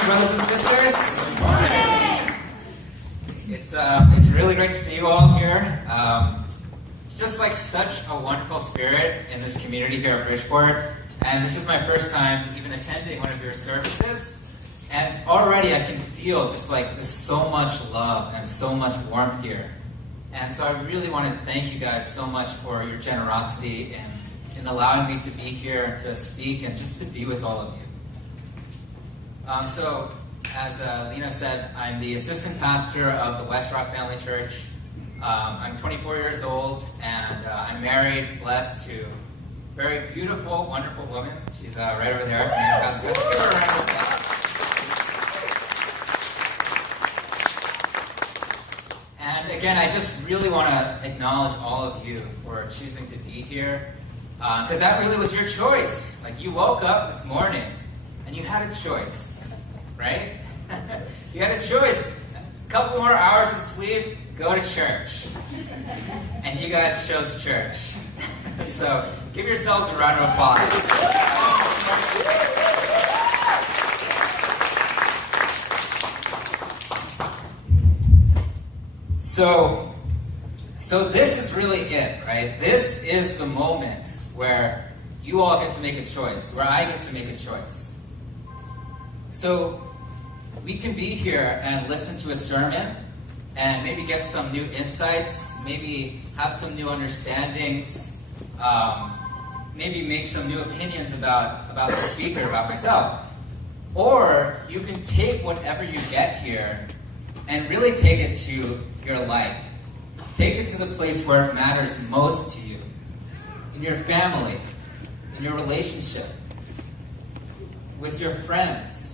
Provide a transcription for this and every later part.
morning, brothers and sisters. Good morning. It's really great to see you all here. It's just like such a wonderful spirit in this community here at Bridgeport. And this is my first time even attending one of your services. And already I can feel just like there's so much love and so much warmth here. And so I really want to thank you guys so much for your generosity in allowing me to be here and to speak and just to be with all of you. So, as Lena said, I'm the assistant pastor of the West Rock Family Church. I'm 24 years old, and I'm married, blessed to a very beautiful, wonderful woman. She's right over there. Her name's Jessica. Give her a round of applause. And again, I just really want to acknowledge all of you for choosing to be here, because that really was your choice. Like, you woke up this morning, and you had a choice. Right? You had a choice. A couple more hours of sleep, go to church. And you guys chose church. So give yourselves a round of applause. So this is really it, right? This is the moment where you all get to make a choice, where I get to make a choice. So we can be here and listen to a sermon and maybe get some new insights, maybe have some new understandings, maybe make some new opinions about the speaker, about myself. Or you can take whatever you get here and really take it to your life. Take it to the place where it matters most to you, in your family, in your relationship, with your friends,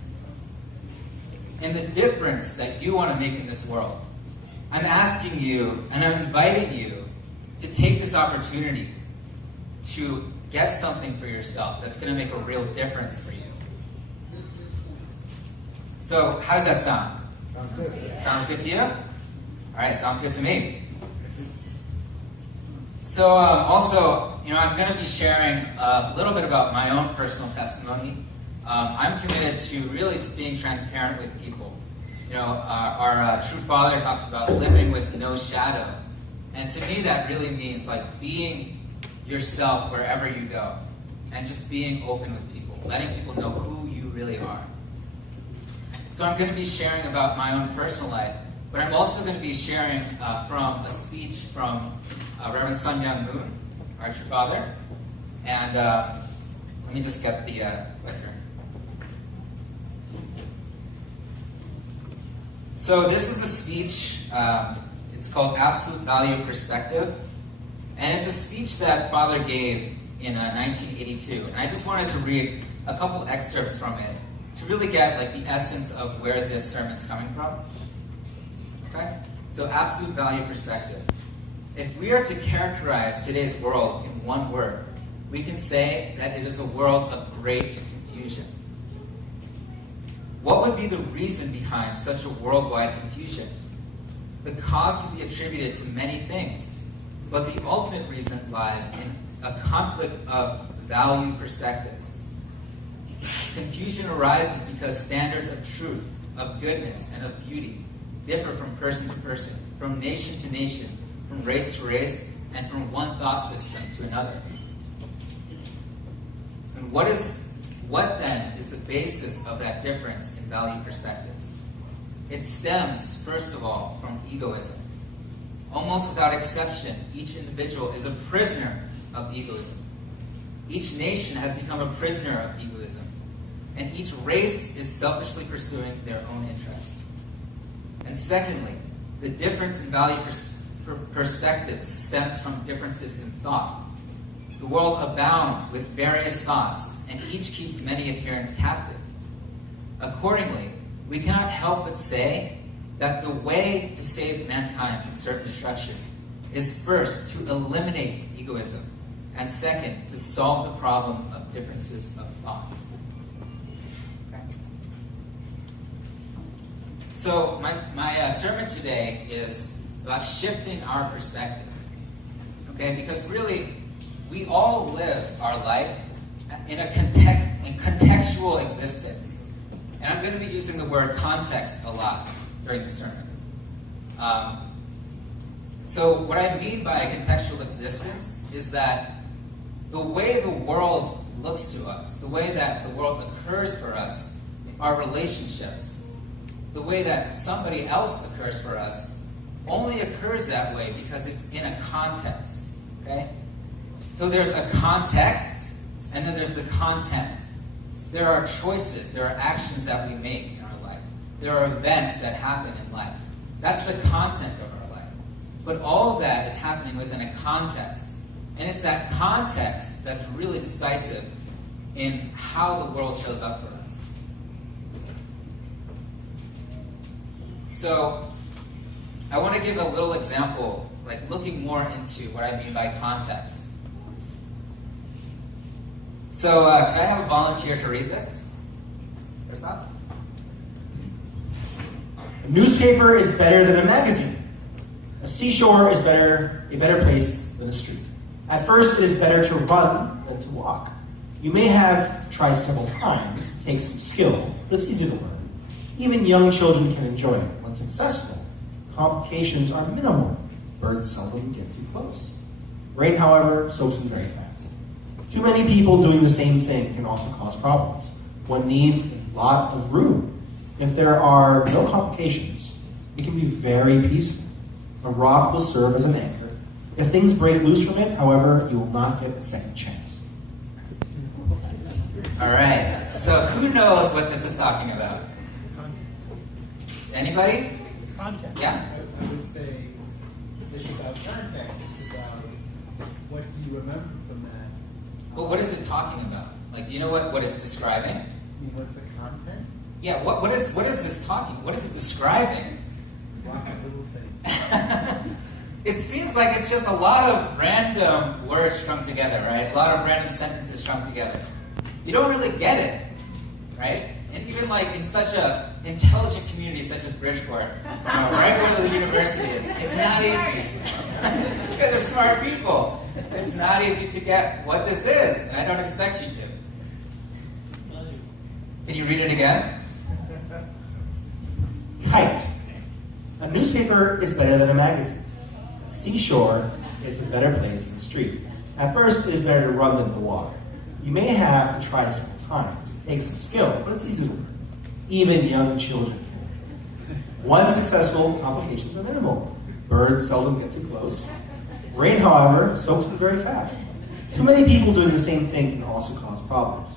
and the difference that you want to make in this world. I'm asking you, and I'm inviting you, to take this opportunity to get something for yourself that's going to make a real difference for you. So, how does that sound? Sounds good. Sounds good to you? All right, sounds good to me. So, also, I'm going to be sharing a little bit about my own personal testimony. I'm committed to really just being transparent with people. Our true Father talks about living with no shadow. And to me, that really means like being yourself wherever you go. And just being open with people, letting people know who you really are. So I'm going to be sharing about my own personal life, but I'm also going to be sharing from a speech from Reverend Sun Myung Moon, our true Father. And let me just get the clicker. So this is a speech, it's called Absolute Value Perspective, and it's a speech that Father gave in 1982. And I just wanted to read a couple excerpts from it to really get like the essence of where this sermon's coming from. Okay? So absolute value perspective. If we are to characterize today's world in one word, we can say that it is a world of great confusion. What would be the reason behind such a worldwide confusion? The cause can be attributed to many things, but the ultimate reason lies in a conflict of value perspectives. Confusion arises because standards of truth, of goodness, and of beauty differ from person to person, from nation to nation, from race to race, and from one thought system to another. And what then is the basis of that difference in value perspectives? It stems, first of all, from egoism. Almost without exception, each individual is a prisoner of egoism. Each nation has become a prisoner of egoism. And each race is selfishly pursuing their own interests. And secondly, the difference in value perspectives stems from differences in thought. The world abounds with various thoughts, and each keeps many adherents captive. Accordingly, we cannot help but say that the way to save mankind from certain destruction is first to eliminate egoism, and second, to solve the problem of differences of thought. Okay. So my sermon today is about shifting our perspective. Okay, because really, we all live our life in a contextual existence. And I'm going to be using the word context a lot during the sermon. So what I mean by contextual existence is that the way the world looks to us, the way that the world occurs for us, our relationships, the way that somebody else occurs for us, only occurs that way because it's in a context. Okay? So there's a context, and then there's the content. There are choices, there are actions that we make in our life. There are events that happen in life. That's the content of our life. But all of that is happening within a context. And it's that context that's really decisive in how the world shows up for us. So, I want to give a little example, like looking more into what I mean by context. So, can I have a volunteer to read this? First off. A newspaper is better than a magazine. A seashore is a better place than a street. At first, it is better to run than to walk. You may have to try several times, take some skill, but it's easy to learn. Even young children can enjoy it. When successful, complications are minimal. Birds seldom get too close. Rain, however, soaks in very fast. Too many people doing the same thing can also cause problems. One needs a lot of room. If there are no complications, it can be very peaceful. A rock will serve as an anchor. If things break loose from it, however, you will not get a second chance. All right. So who knows what this is talking about? Anybody? Context. Yeah. I would say it's about context. It's about what do you remember from that. But what is it talking about? Like, do you know what it's describing? I mean, what's the content? Yeah. What is this talking? What is it describing? Lots of little things. It seems like it's just a lot of random words strung together, right? A lot of random sentences strung together. You don't really get it, right? And even like in such a intelligent community such as Bridgeport, right where the university is, it's not easy. You guys are smart people. It's not easy to get what this is, and I don't expect you to. Can you read it again? Height. A newspaper is better than a magazine. A seashore is a better place than the street. At first, it is better to run than to walk. You may have to try several times. It takes some skill, but it's easy to learn. Even young children can. One successful, complications are minimal. Birds seldom get too close. Rain, however, soaks in very fast. Too many people doing the same thing can also cause problems.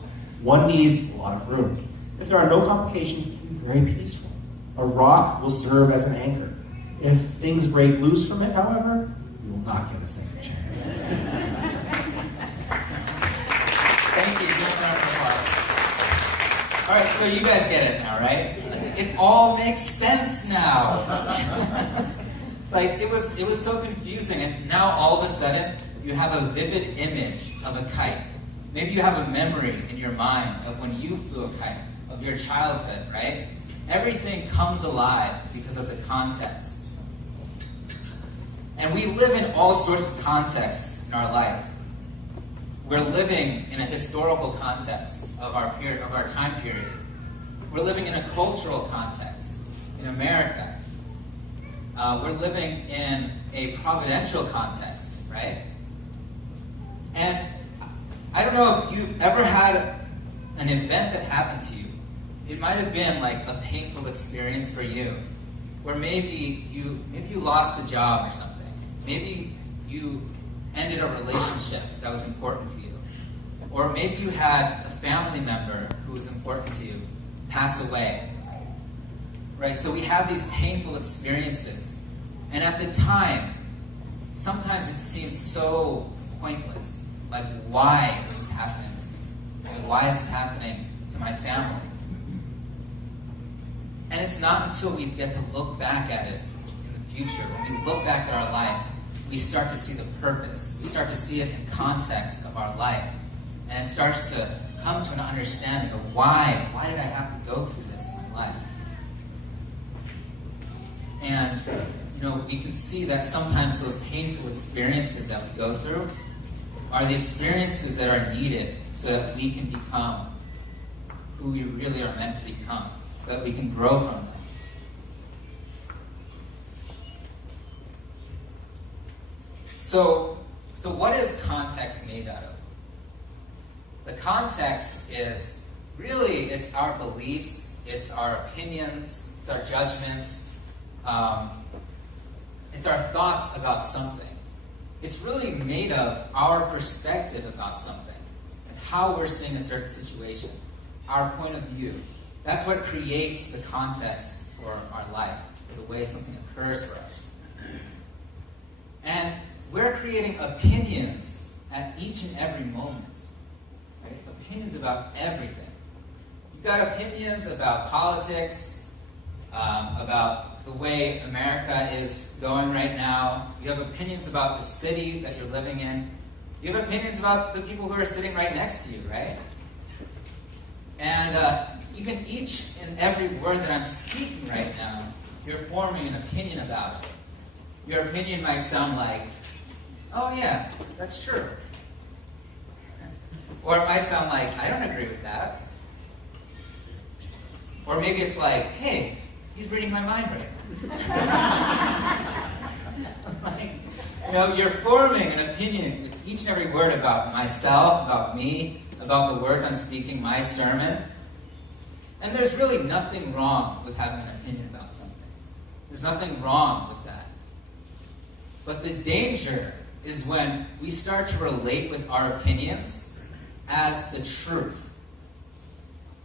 One needs a lot of room. If there are no complications, it can be very peaceful. A rock will serve as an anchor. If things break loose from it, however, you will not get a second chance. Thank you. Give a round of applause. All right, so you guys get it now, right? It all makes sense now. Like it was so confusing, and now all of a sudden you have a vivid image of a kite. Maybe you have a memory in your mind of when you flew a kite, of your childhood, right? Everything comes alive because of the context. And we live in all sorts of contexts in our life. We're living in a historical context of our period, of our time period. We're living in a cultural context in America. We're living in a providential context, right? And I don't know if you've ever had an event that happened to you. It might have been like a painful experience for you, where maybe you lost a job or something. Maybe you ended a relationship that was important to you. Or maybe you had a family member who was important to you pass away. Right? So we have these painful experiences. And at the time, sometimes it seems so pointless. Like, why is this happening to me? Like, why is this happening to my family? And it's not until we get to look back at it in the future, when we look back at our life, we start to see the purpose. We start to see it in context of our life. And it starts to come to an understanding of why did I have to go through this in my life? And, we can see that sometimes those painful experiences that we go through are the experiences that are needed so that we can become who we really are meant to become. so that we can grow from them. So what is context made out of? The context is really, it's our beliefs, it's our opinions, it's our judgments, it's our thoughts about something. It's really made of our perspective about something and how we're seeing a certain situation, our point of view. That's what creates the context for our life, for the way something occurs for us. And we're creating opinions at each and every moment. Right? Opinions about everything. You've got opinions about politics, about the way America is going right now. You have opinions about the city that you're living in. You have opinions about the people who are sitting right next to you, right? And even each and every word that I'm speaking right now, you're forming an opinion about it. Your opinion might sound like, oh yeah, that's true. Or it might sound like, I don't agree with that. Or maybe it's like, hey, he's reading my mind right. You're forming an opinion with each and every word about myself, about me, about the words I'm speaking, my sermon. And there's really nothing wrong with having an opinion about something. There's nothing wrong with that. But the danger is when we start to relate with our opinions as the truth.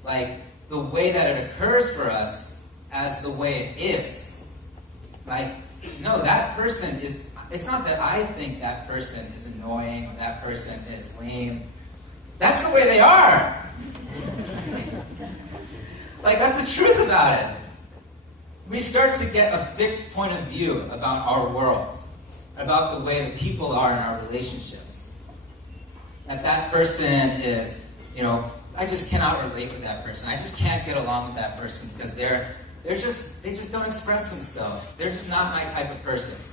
Like the way that it occurs for us as the way it is. Like, no, that person is, it's not that I think that person is annoying or that person is lame. That's the way they are. Like, that's the truth about it. We start to get a fixed point of view about our world, about the way the people are in our relationships. That person is, I just cannot relate with that person. I just can't get along with that person because they just don't express themselves. They're just not my type of person.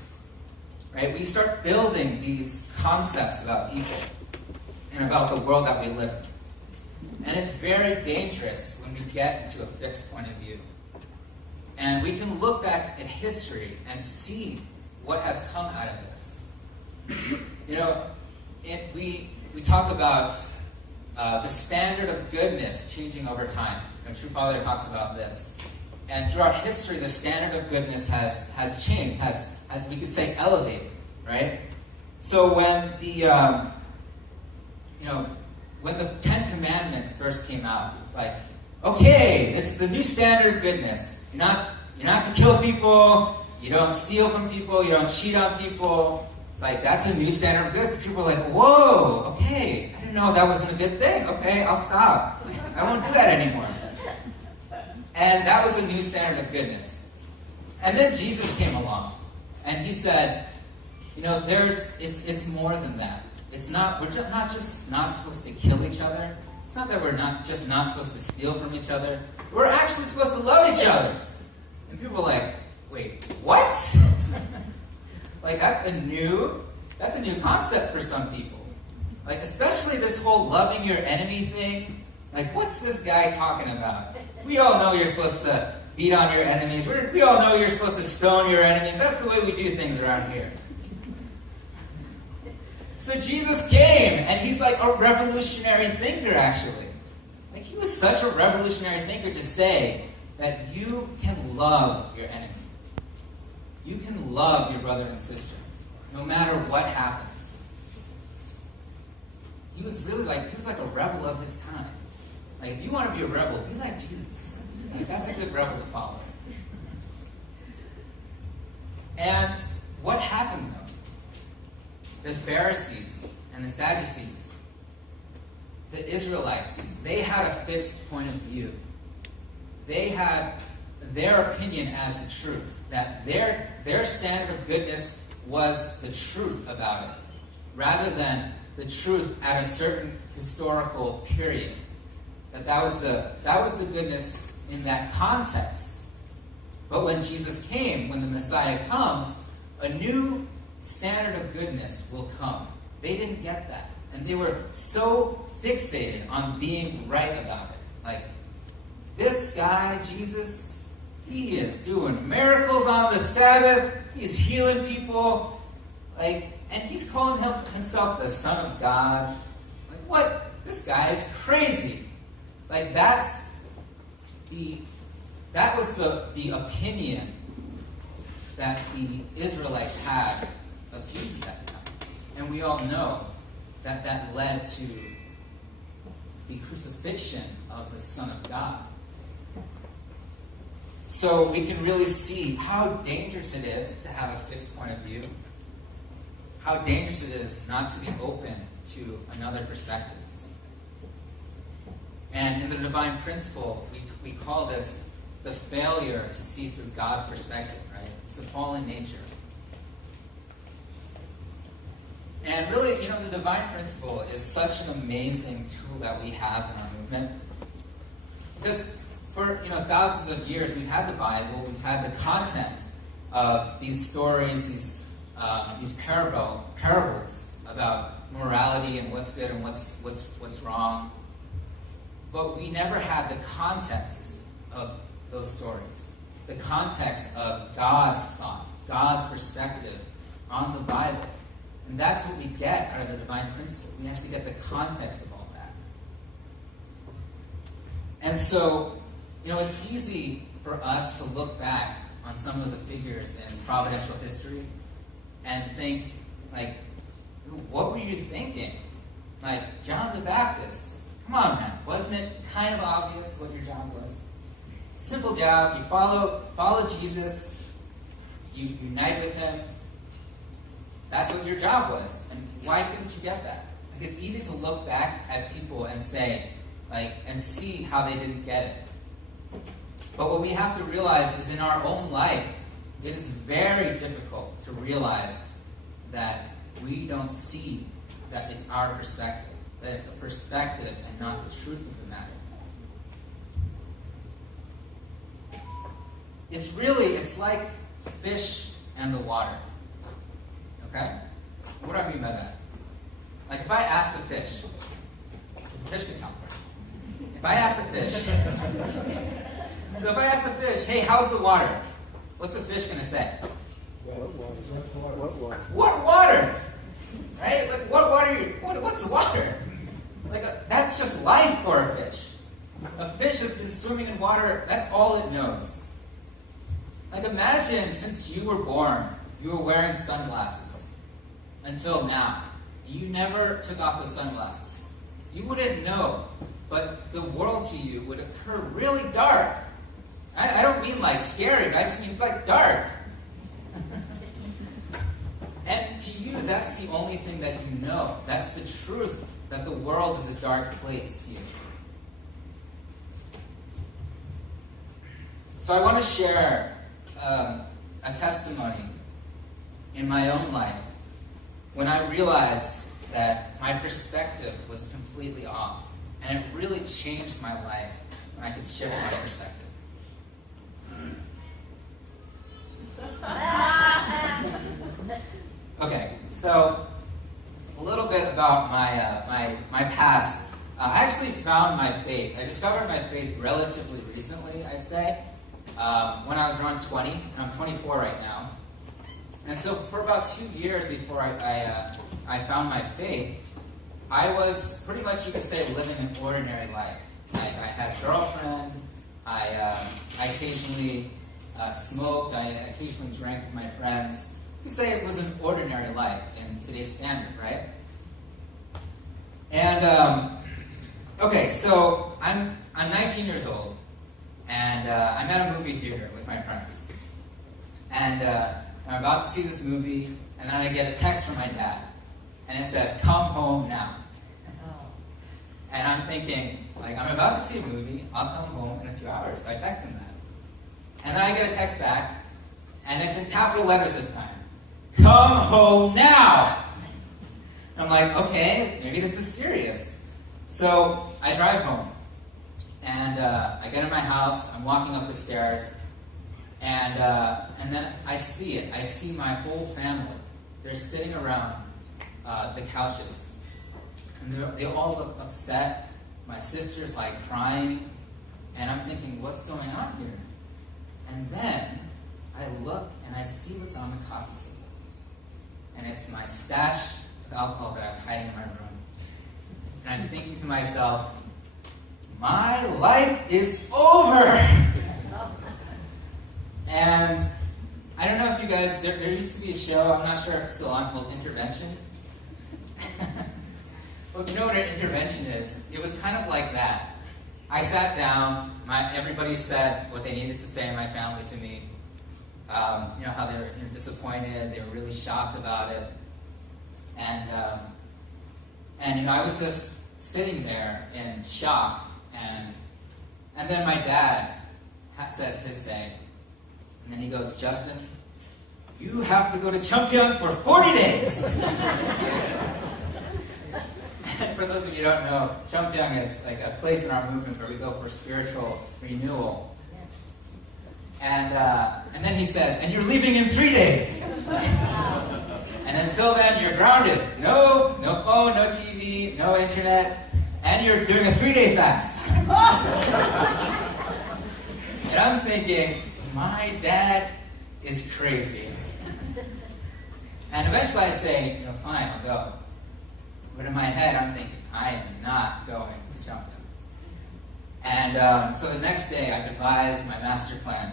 Right? We start building these concepts about people and about the world that we live in. And it's very dangerous when we get into a fixed point of view. And we can look back at history and see what has come out of this. We talk about the standard of goodness changing over time. True Father talks about this. And throughout history, the standard of goodness has changed, has we could say elevated, right? So when when the Ten Commandments first came out, it's like, okay, this is the new standard of goodness. You're not to kill people. You don't steal from people. You don't cheat on people. It's like, that's a new standard of goodness. People are like, whoa, okay. I didn't know that wasn't a good thing. Okay, I'll stop. I won't do that anymore. And that was a new standard of goodness. And then Jesus came along. And he said, it's more than that. We're not just not supposed to kill each other. It's not that we're not supposed to steal from each other. We're actually supposed to love each other. And people are like, wait, what? Like that's a new concept for some people. Like especially this whole loving your enemy thing. Like what's this guy talking about? We all know you're supposed to beat on your enemies. We all know you're supposed to stone your enemies. That's the way we do things around here. So Jesus came, and he's like a revolutionary thinker, actually. Like he was such a revolutionary thinker to say that you can love your enemy. You can love your brother and sister, no matter what happens. He was like a rebel of his time. Like if you want to be a rebel, be like Jesus. Like that's a good rebel to follow. And what happened though? The Pharisees and the Sadducees, the Israelites, they had a fixed point of view. They had their opinion as the truth, that their standard of goodness was the truth about it, rather than the truth at a certain historical period. That was the goodness in that context. But when Jesus came, when the Messiah comes, a new standard of goodness will come. They didn't get that. And they were so fixated on being right about it. Like, this guy, Jesus, he is doing miracles on the Sabbath. He's healing people. And he's calling himself the Son of God. Like, what? This guy is crazy. Like, that was the opinion that the Israelites had of Jesus at the time. And we all know that led to the crucifixion of the Son of God. So we can really see how dangerous it is to have a fixed point of view, how dangerous it is not to be open to another perspective. And in the divine principle, we call this the failure to see through God's perspective, right? It's the fallen nature. And really, the divine principle is such an amazing tool that we have in our movement. Because for thousands of years, we've had the Bible, we've had the content of these stories, these parables about morality and what's good and what's wrong. But we never had the context of those stories, the context of God's thought, God's perspective on the Bible. And that's what we get out of the divine principle. We actually get the context of all that. And so, it's easy for us to look back on some of the figures in providential history and think, what were you thinking? Like, John the Baptist. Come on, man. Wasn't it kind of obvious what your job was? Simple job. You follow Jesus. You unite with him. That's what your job was. And why couldn't you get that? It's easy to look back at people and say, and see how they didn't get it. But what we have to realize is in our own life, it is very difficult to realize that we don't see that it's our perspective, that it's a perspective and not the truth of the matter. It's like fish and the water. Okay? What do I mean by that? Like, if I asked a fish can tell me. If I asked a fish, hey, how's the water? What's a fish going to say? What water? Right? Like, what water? What's water? That's just life for a fish. A fish has been swimming in water. That's all it knows. Imagine since you were born, you were wearing sunglasses until now. You never took off the sunglasses. You wouldn't know, but the world to you would appear really dark. I don't mean scary, I just mean dark. And to you, that's the only thing that you know. That's the truth, that the world is a dark place to you. So I want to share a testimony in my own life when I realized that my perspective was completely off. And it really changed my life when I could shift my perspective. Okay, so a little bit about my past. I actually found my faith. I discovered my faith relatively recently, I'd say, when I was around 20. And I'm 24 right now. And so for about 2 years before I found my faith, I was pretty much, you could say, living an ordinary life. I had a girlfriend. I occasionally smoked. I occasionally drank with my friends. You could say it was an ordinary life in today's standard, right? And okay, so I'm 19 years old, and I'm at a movie theater with my friends, and I'm about to see this movie, and then I get a text from my dad, and it says, "Come home now." And I'm thinking, I'm about to see a movie, I'll come home in a few hours. So I text him that. And then I get a text back, and it's in capital letters this time. "Come home now!" I'm like, okay, maybe this is serious. So I drive home, and I get in my house, I'm walking up the stairs, and then I see it. I see my whole family. They're sitting around the couches. And they all look upset. My sister's crying. And I'm thinking, what's going on here? And then I look and I see what's on the coffee table. And it's my stash of alcohol that I was hiding in my room. And I'm thinking to myself, my life is over! And I don't know if you guys, there used to be a show, I'm not sure if it's still on, called Intervention. Well, you know what an intervention is? It was kind of like that. I sat down, everybody said what they needed to say in my family to me. You know, how they were disappointed, they were really shocked about it. And you know, I was just sitting there in shock. And then my dad says his say. And then he goes, Justin, you have to go to Champion for 40 days. And for those of you who don't know, Champion is like a place in our movement where we go for spiritual renewal. And then he says, and you're leaving in 3 days. And until then, you're grounded. No phone, no TV, no internet. And you're doing a 3-day fast. And I'm thinking, my dad is crazy. And eventually I say, you know, fine, I'll go. But in my head, I'm thinking, I am not going to Champion. And so the next day, I devise my master plan.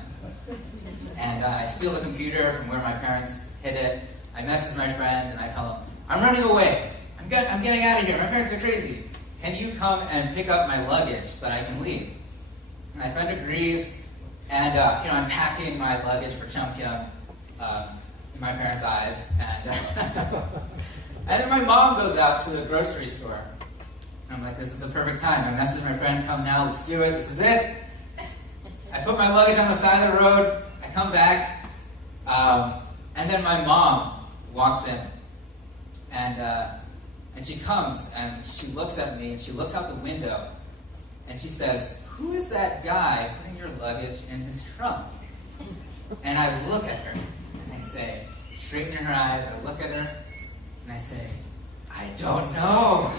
And I steal the computer from where my parents hid it. I message my friend, and I tell him, I'm running away. I'm getting out of here. My parents are crazy. Can you come and pick up my luggage so that I can leave? And my friend agrees, and you know, I'm packing my luggage for Champion in my parents' eyes. And then my mom goes out to the grocery store. And I'm like, this is the perfect time. I message my friend, come now, let's do it. This is it. I put my luggage on the side of the road. I come back. And then my mom walks in. And she comes and she looks at me and she looks out the window. And she says, who is that guy putting your luggage in his trunk? And I look at her and I say, straight in her eyes, I look at her and I say, I don't know.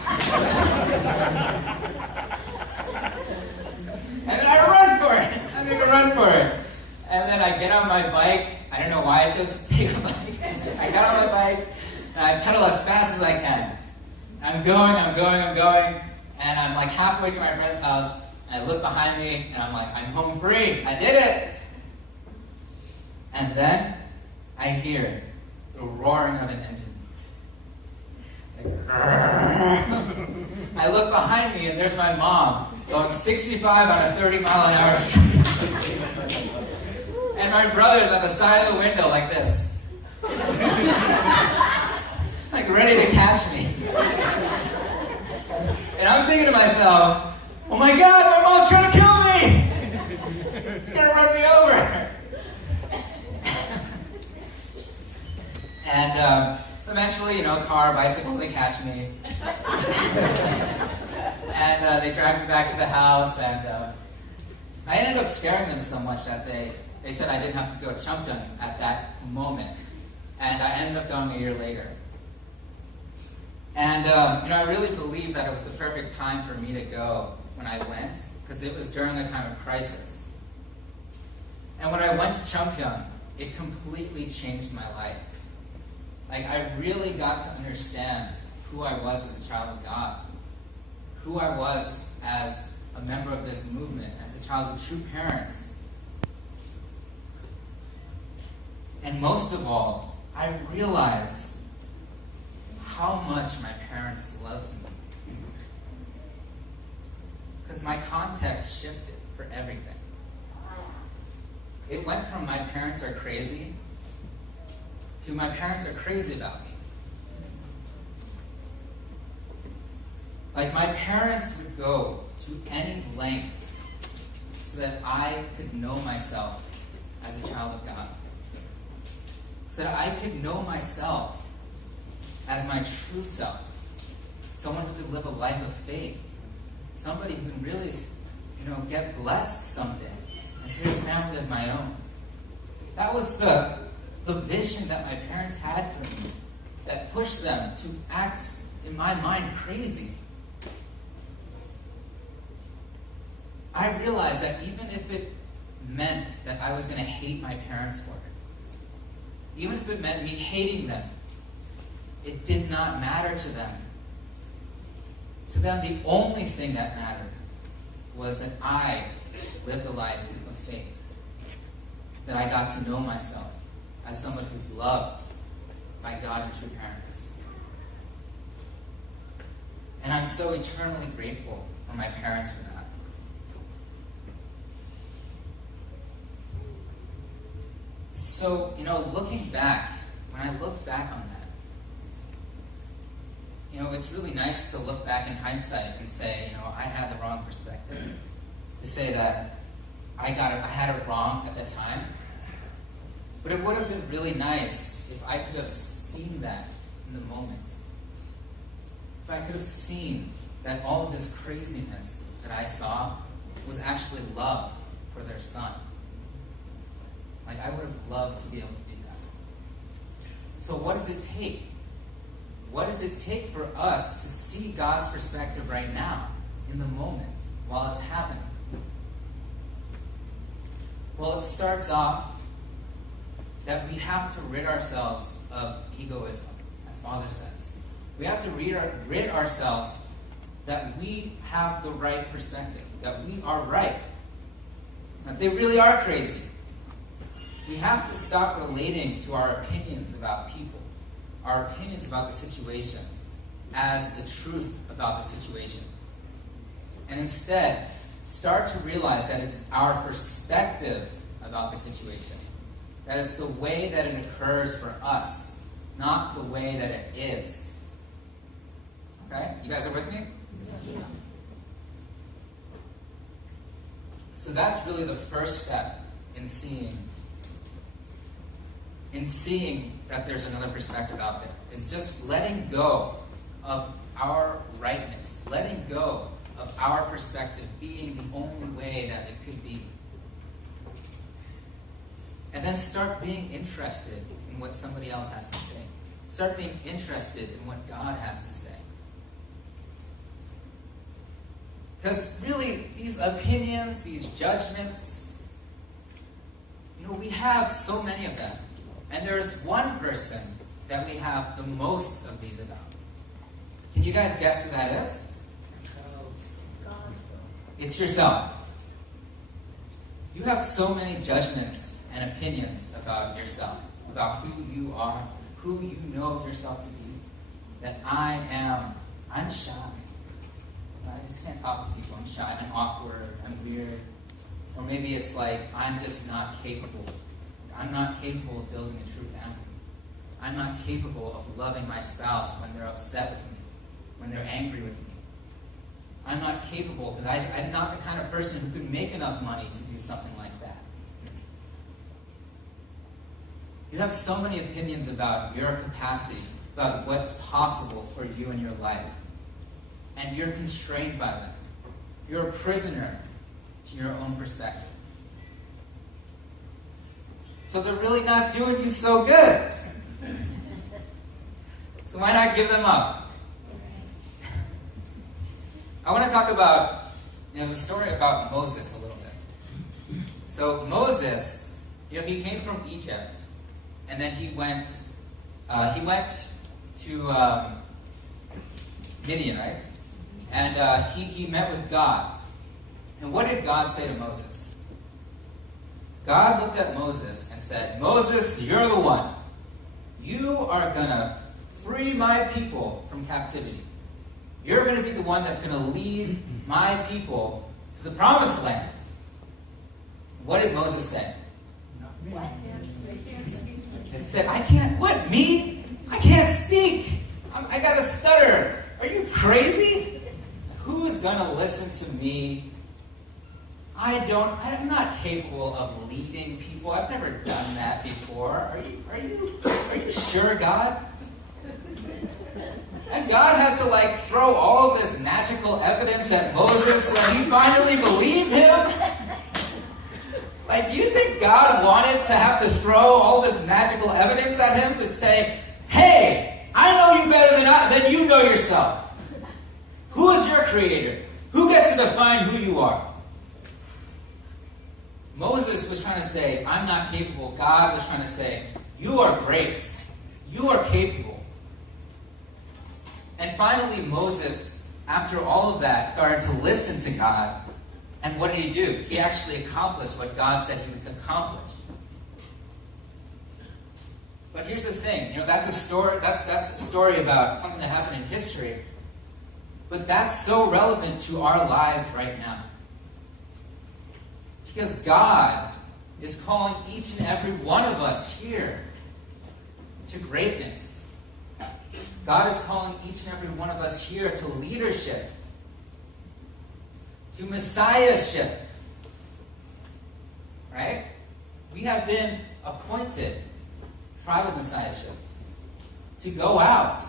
And then I run for it. I make a run for it. And then I get on my bike. I don't know why I chose to take a bike. I got on my bike and I pedal as fast as I can. I'm going. And I'm like halfway to my friend's house. And I look behind me and I'm like, I'm home free. I did it. And then I hear the roaring of an engine. I look behind me and there's my mom going 65 on a 30-mile-an-hour street. And my brother's at the side of the window like this. Like ready to catch me. And I'm thinking to myself, oh my God, my mom's trying to kill me! She's gonna run me over! And eventually, you know, car, bicycle, they catch me. And they drag me back to the house, and I ended up scaring them so much that they said I didn't have to go to Champion at that moment. And I ended up going a year later. And you know, I really believe that it was the perfect time for me to go when I went, because it was during a time of crisis. And when I went to Champion, it completely changed my life. Like, I really got to understand who I was as a child of God, who I was as a member of this movement, as a child of true parents. And most of all, I realized how much my parents loved me. Because my context shifted for everything. It went from my parents are crazy to my parents are crazy about me. Like, my parents would go to any length so that I could know myself as a child of God. So that I could know myself as my true self. Someone who could live a life of faith. Somebody who can really, you know, get blessed someday and create a family of my own. That was the vision that my parents had for me that pushed them to act, in my mind, crazy. I realized that even if it meant that I was going to hate my parents for it, even if it meant me hating them, it did not matter to them. To them, the only thing that mattered was that I lived a life of faith. That I got to know myself as someone who's loved by God and true parents. And I'm so eternally grateful for my parents for that. So, looking back, when I look back on that, it's really nice to look back in hindsight and say, I had the wrong perspective. To say that I had it wrong at the time. But it would have been really nice if I could have seen that in the moment. If I could have seen that all of this craziness that I saw was actually love for their son. I would have loved to be able to do that. So what does it take? What does it take for us to see God's perspective right now, in the moment, while it's happening? Well, it starts off that we have to rid ourselves of egoism, as Father says. We have to rid ourselves that we have the right perspective, that we are right, that they really are crazy. We have to stop relating to our opinions about people, our opinions about the situation, as the truth about the situation. And instead, start to realize that it's our perspective about the situation. That it's the way that it occurs for us, not the way that it is. Okay? You guys are with me? Yeah. So that's really the first step in seeing that there's another perspective out there. Is just letting go of our rightness, letting go of our perspective being the only way that it could be. And then start being interested in what somebody else has to say. Start being interested in what God has to say. Because really, these opinions, these judgments, we have so many of them. And there's one person that we have the most of these about. Can you guys guess who that is? God. It's yourself. You have so many judgments and opinions about yourself, about who you are, who you know yourself to be, that I'm shy. I just can't talk to people. I'm shy, I'm awkward, I'm weird. Or maybe it's like, I'm just not capable. I'm not capable of building a true family. I'm not capable of loving my spouse when they're upset with me, when they're angry with me. I'm not capable because I'm not the kind of person who could make enough money to do something like that. You have so many opinions about your capacity, about what's possible for you in your life. And you're constrained by them. You're a prisoner to your own perspective. So they're really not doing you so good. So why not give them up? I want to talk about the story about Moses a little bit. So Moses, he came from Egypt, and then he went to Midian, right? And he met with God. And what did God say to Moses? God looked at Moses and said, Moses, you're the one. You are going to free my people from captivity. You're going to be the one that's going to lead my people to the promised land. What did Moses say? He said, I can't, what, me? I can't speak. I got a stutter. Are you crazy? Who is going to listen to me? I'm not capable of leading people. I've never done that before. Are you sure, God? And God had to throw all of this magical evidence at Moses so that he finally believed him. Do you think God wanted to have to throw all this magical evidence at him to say, hey, I know you better than you know yourself. Who is your creator? Who gets to define who you are? Moses was trying to say, I'm not capable. God was trying to say, you are great. You are capable. And finally, Moses, after all of that, started to listen to God. And what did he do? He actually accomplished what God said he would accomplish. But here's the thing, that's a story. That's a story about something that happened in history. But that's so relevant to our lives right now. Because God is calling each and every one of us here to greatness. God is calling each and every one of us here to leadership, to messiahship. Right? We have been appointed private messiahship to go out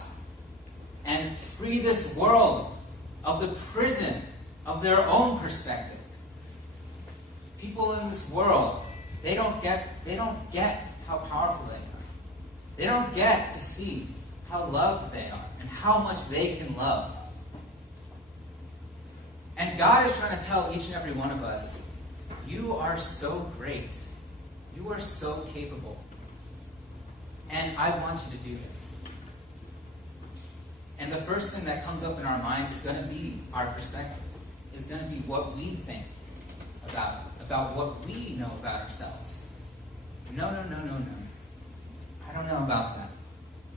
and free this world of the prison of their own perspective. People in this world, they don't get how powerful they are. They don't get to see how loved they are and how much they can love. And God is trying to tell each and every one of us, you are so great. You are so capable. And I want you to do this. And the first thing that comes up in our mind is going to be our perspective. It's going to be what we think about what we know about ourselves. No. I don't know about that.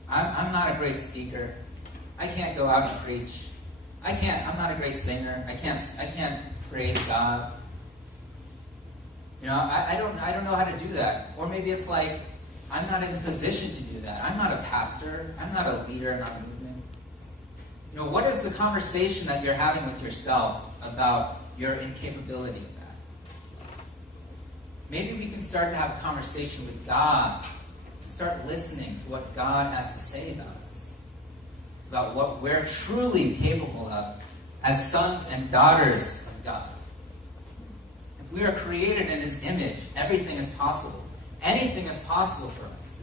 I'm not a great speaker. I can't go out and preach. I'm not a great singer. I can't praise God. I don't know how to do that. Or maybe it's like, I'm not in a position to do that. I'm not a pastor. I'm not a leader in our movement. What is the conversation that you're having with yourself about your incapability of that? Maybe we can start to have a conversation with God and start listening to what God has to say about us, about what we're truly capable of as sons and daughters of God. If we are created in His image, everything is possible. Anything is possible for us.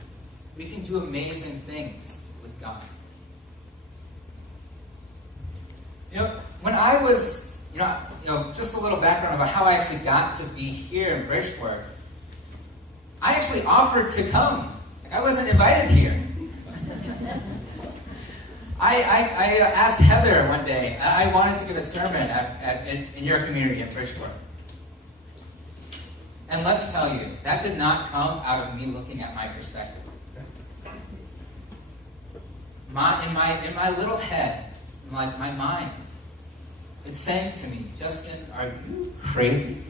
We can do amazing things with God. When I was, just a little background about how I actually got to be here in Bridgeport. I actually offered to come. I wasn't invited here. I asked Heather one day, I wanted to give a sermon in your community in Bridgeport. And let me tell you, that did not come out of me looking at my perspective. In my little head, in my mind, it's saying to me, Justin, are you crazy?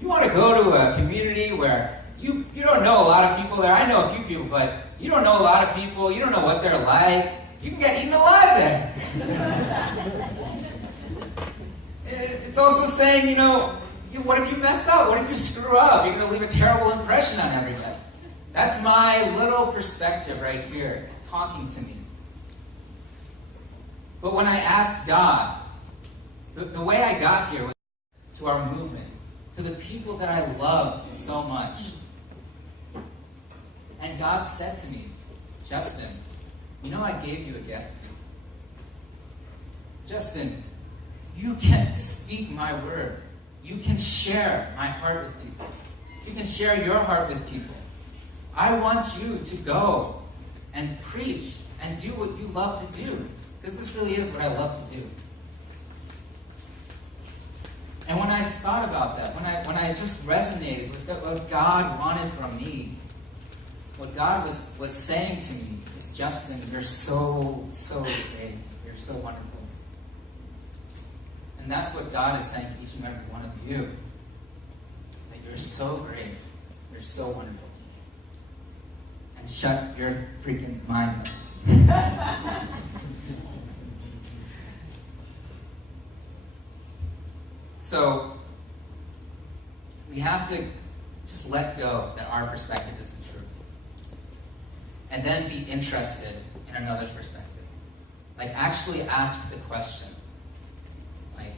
You want to go to a community where you don't know a lot of people there? I know a few people, but you don't know a lot of people. You don't know what they're like. You can get eaten alive there. It's also saying, what if you mess up? What if you screw up? You're going to leave a terrible impression on everybody. That's my little perspective right here, talking to me. But when I asked God, the way I got here was to our movement, to the people that I loved so much. And God said to me, Justin, I gave you a gift. Justin, you can speak my word. You can share my heart with people. You can share your heart with people. I want you to go and preach and do what you love to do. Because this really is what I love to do. And when I thought about that, when I just resonated with what God wanted from me, what God was saying to me is, Justin, you're so great. You're so wonderful. And that's what God is saying to each and every one of you. That you're so great. You're so wonderful. And shut your freaking mind up. So, we have to just let go that our perspective is the truth. And then be interested in another's perspective. Like, actually ask the question. Like,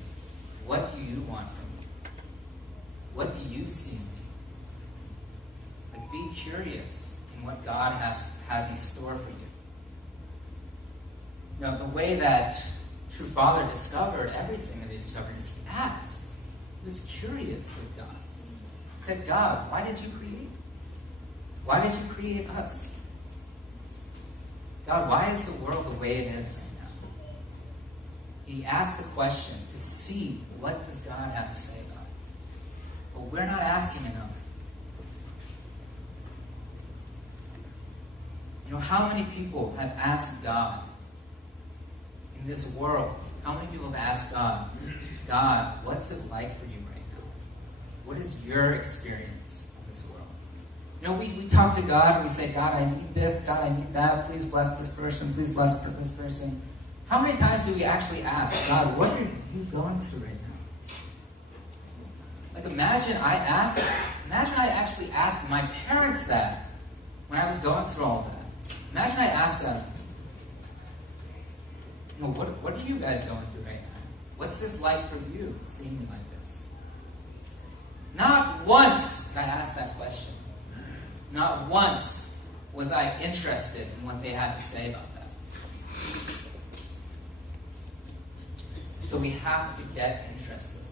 what do you want from me? What do you see in me? Like, be curious in what God has in store for you. The way that True Father discovered everything that he discovered is he asked. He was curious with God. at God, why did you create? Why did you create us? God, why is the world the way it is right now? He asked the question to see, what does God have to say about it? But we're not asking enough. You know, how many people have asked God in this world? How many people have asked God, God, what's it like for you right now? What is your experience of this world? You know, we talk to God and we say, God, I need this, God, I need that, please bless this person, please bless this person. How many times do we actually ask, God, what are you going through right now? Like imagine I actually asked my parents that when I was going through all of that. Imagine I asked them, you know, what are you guys going through right now? What's this like for you, seeing me like this? Not once did I ask that question. Not once was I interested in what they had to say about that. So we have to get interested.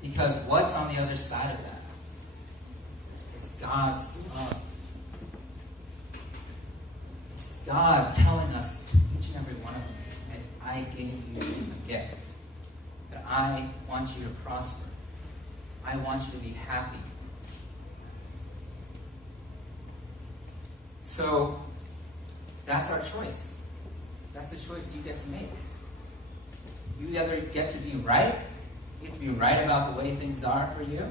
Because what's on the other side of that is God's love. It's God telling us, each and every one of us, that I gave you a gift. That I want you to prosper. I want you to be happy. So, that's our choice. That's the choice you get to make. You either get to be right, you get to be right about the way things are for you,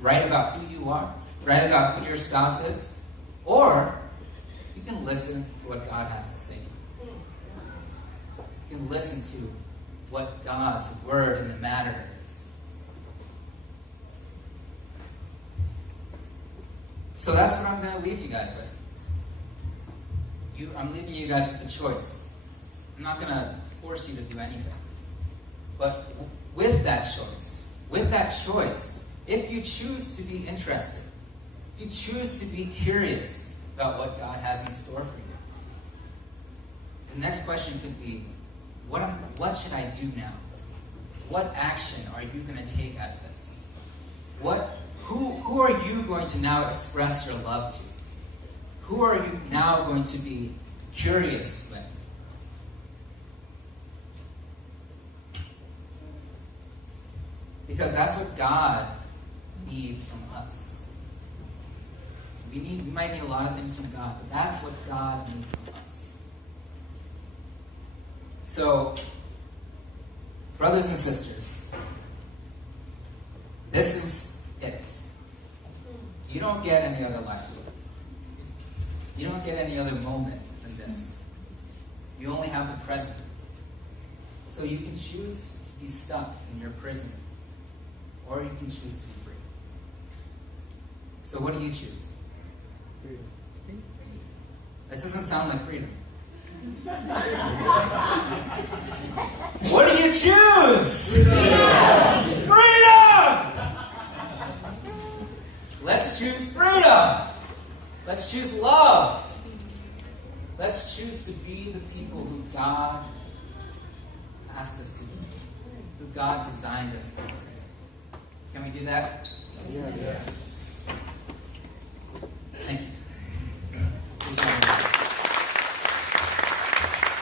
right about who you are, right about who your spouse is, or you can listen to what God has to say to you. You can listen to what God's word in the matter is. So that's what I'm going to leave you guys with. I'm leaving you guys with the choice. I'm not going to force you to do anything. But with that choice, if you choose to be interested, if you choose to be curious about what God has in store for you, the next question could be, what should I do now? What action are you going to take out of this? Who are you going to now express your love to? Who are you now going to be curious with? Because that's what God needs from us. We might need a lot of things from God, but that's what God needs from us. So, brothers and sisters, this is it. You don't get any other life with this. You don't get any other moment than this. You only have the present. So you can choose to be stuck in your prison, or you can choose to be free. So what do you choose? Freedom. That doesn't sound like freedom. What do you choose? Freedom! Let's choose freedom. Let's choose love. Let's choose to be the people who God asked us to be, who God designed us to be. Can we do that? Yes.